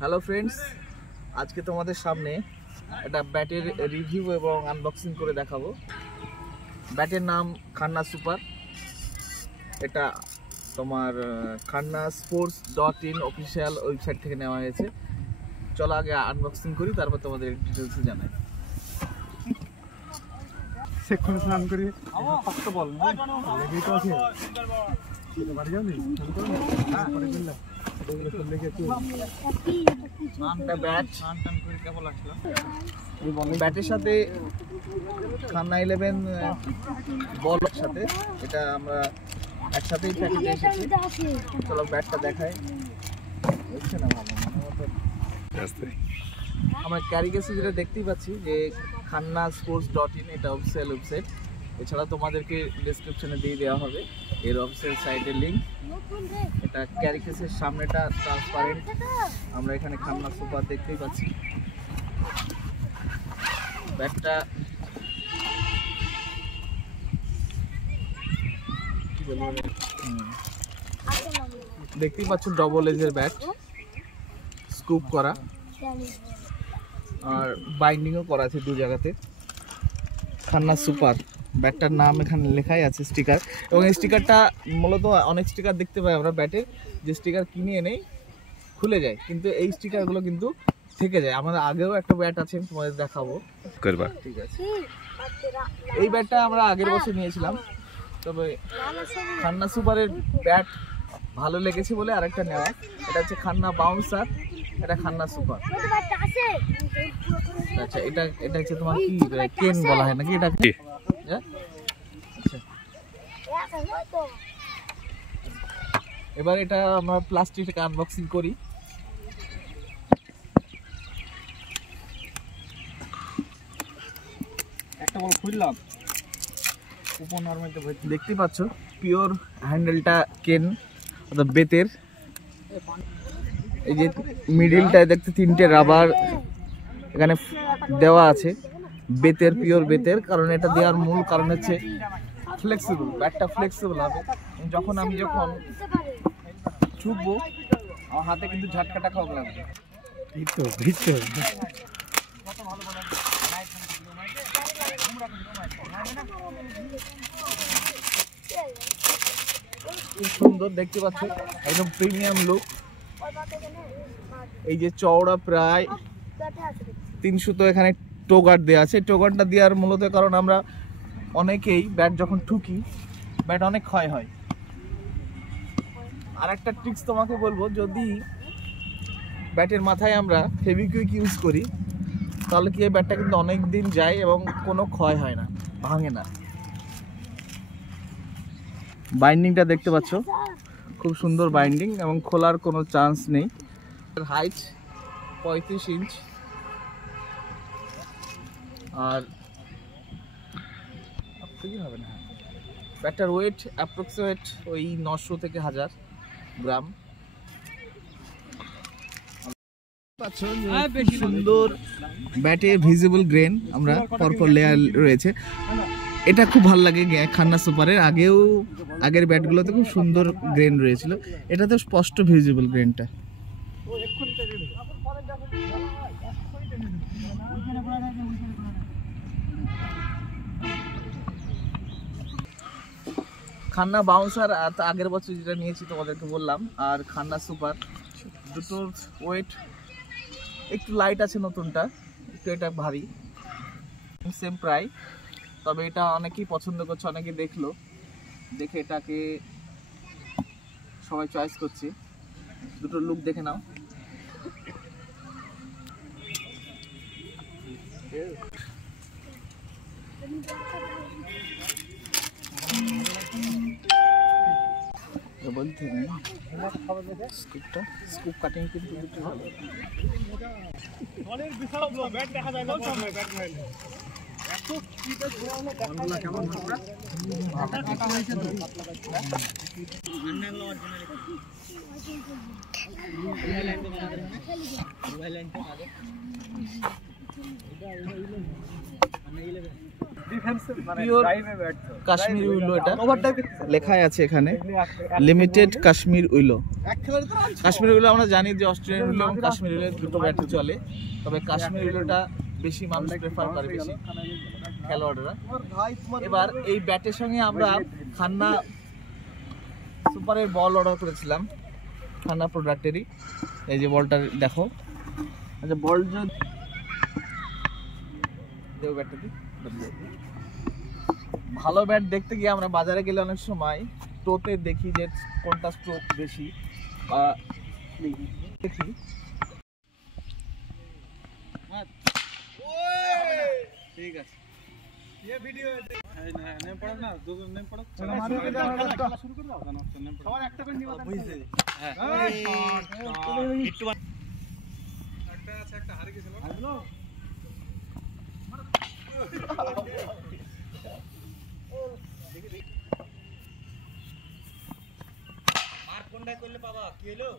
Hello friends, আজকে তোমাদের সামনে একটা ব্যাটের রিভিউ এবং আনবক্সিং করে দেখাবো। ব্যাটের নাম খান্না সুপার। এটা তোমার খান্না sports.in অফিসিয়াল ওয়েবসাইট থেকে নেওয়া হয়েছে। চলো আগে আনবক্সিং করি, তারপর তোমাদের ডিটেলস জানাই। সেক্ষণ স্নান করি ফক্ত বল লেগেই তো আছে সেটা বাড়ি যাও নি স্নান করো না পরে করলে এগুলো সব লেগে একটু নামটা ব্যাট টান টান করে কেবল আসলো। ব্যাটের সাথে খান্না 11 বলের সাথে এটা আমরা একসাথেই প্যাকেজে এসেছি। চলো ব্যাটটা দেখাই। হচ্ছে না ভালো মনে মতো আমরা ক্যারি কেসে যেটা দেখতেই পাচ্ছি যে খান্না sports.in এটা অফিসিয়াল ওয়েবসাইট। এছাড়া তোমাদেরকে ডেসক্রিপশনে দিয়ে দেওয়া হবে এর অফিসিয়াল সাইটের লিঙ্ক। এটা ক্যারি কেসের সামনেটা ট্রান্সপারেন্ট, আমরা এখানে খান্না সুপার দেখতেই পাচ্ছি। ব্যাগটা দেখতেই পাচ্ছ, ডবল এজের ব্যাট, স্কুপ করা আর বাইন্ডিংও করা আছে দু জায়গাতে। খান্না সুপার ব্যাটটার নাম এখানে লেখাই আছে স্টিকার, এবং এই স্টিকারটা মূলত অনেক স্টিকার দেখতে পাই আমরা ব্যাটে, যে স্টিকার কিনে এনেই খুলে যায়, কিন্তু এই স্টিকারগুলো কিন্তু থেকে যায়। আমাদের আগেও একটা ব্যাট আছে, তোমাদের দেখাবো। ঠিক আছে, এই ব্যাটটা আমরা আগের বছর নিয়েছিলাম, তবে খান্না সুপারের ব্যাট ভালো লেগেছে বলে আরেকটা নেওয়া। এটা হচ্ছে খান্না বাউন্সার, এটা খান্না সুপার। আচ্ছা, এটা হচ্ছে তোমার কি কেন বলা হয় নাকি এটা? আচ্ছা, এবার এটা আমরা প্লাস্টিক থেকে আনবক্সিং করি। একটা বল খুললাম উপনার মধ্যে দেখতেই পাচ্ছ পিওর হ্যান্ডেলটা কেন অর্থাৎ বেতের। এই যে মিডিলটায় দেখতে তিনটে রাবার এখানে দেওয়া আছে, বেতের, পিওর বেতের। কারণ এটা দেওয়ার মূল কারণ হচ্ছে ফ্লেক্সিবল, ব্যাটটা ফ্লেক্সিবল হবে। যখন আমি ছুটবো আমার হাতে কিন্তু ঝাটকাটা খাওয়া লাগবে। খুব সুন্দর দেখতে পাচ্ছ, একদম প্রিমিয়াম লুক। এই যে চওড়া প্রায় 300, তো এখানে টোগার দেওয়া আছে। টোগারটা দেওয়ার মূলত কারণ আমরা অনেকেই ব্যাট যখন ঠুকি ব্যাট অনেক ক্ষয় হয়। আর একটা ট্রিক্স তোমাকে বলবো, যদি ব্যাটের মাথায় আমরা ফেভিকুইক ইউজ করি তাহলে কি এই ব্যাটটা কিন্তু অনেক দিন যায় এবং কোনো ক্ষয় হয় না, ভাঙে না। বাইন্ডিংটা দেখতে পাচ্ছ, খুব সুন্দর বাইন্ডিং এবং খোলার কোনো চান্স নেই। হাইট 35 ইঞ্চ আর হবে না। ব্যাটটার ওয়েট অ্যাপ্রক্সিমেট ওই 900 থেকে 1000 গ্রাম। সুন্দর ব্যাটে ভিজিবল গ্রেন আমরা পরপর লেয়ার রয়েছে, এটা খুব ভালো লাগে। খান্না সুপারের আগের ব্যাটগুলোতে খুব সুন্দর গ্রেন রয়েছিল, এটাতে স্পষ্ট ভিজিবল গ্রেনটা। খান্না বাউন্সার আগের বছর যেটা নিয়েছি তোমাদেরকে বললাম, আর খান্না সুপার দুটোর ওয়েট একটু লাইট আছে, নতুনটা একটু এটা ভারী, সেম প্রাইস। তবে এটা অনেকেই পছন্দ করছে, অনেকে দেখে এটাকে সবাই চয়েস করছে। দুটোর লুক দেখে নাও। স্কুপ কাটিং কিন্তু ভালো। পিওর কাশ্মীর উইলো, এটা লেখাই আছে এখানে লিমিটেড কাশ্মীর উইলো। কাশ্মীর উইলো আমরা জানি যে অস্ট্রেলিয়ান উইলো এবং কাশ্মীর উইলো দুটো ব্যাট চলে, তবে কাশ্মীর উইলোটা বেশি মানুষ প্রেফার করে, বেশি খেলোয়াড়রা। এবার এই ব্যাটের সঙ্গে আমরা খান্না সুপারের বল অর্ডার করেছিলাম, খান্না প্রোডাক্টেরই। এই যে বলটা দেখো, আচ্ছা বল দেও ব্যাটটা দি। ভালো ব্যাট দেখতে গিয়ে আমরা বাজারে গেলে অনেক সময় টোতে দেখি যে কোনটা স্ট্রোক বেশি বা দেখি। ঠিক আছে, ये वीडियो नेम पढ़ो ना, दो नेम पढ़ो, शुरू कर दाও नेम पढ़ो সবার একটা করে নিবা বুঝছে। হ্যাঁ একটু একটা আছে, একটা হারিয়ে গেছিল না, মার কোনটা করলে বাবা কি হলো?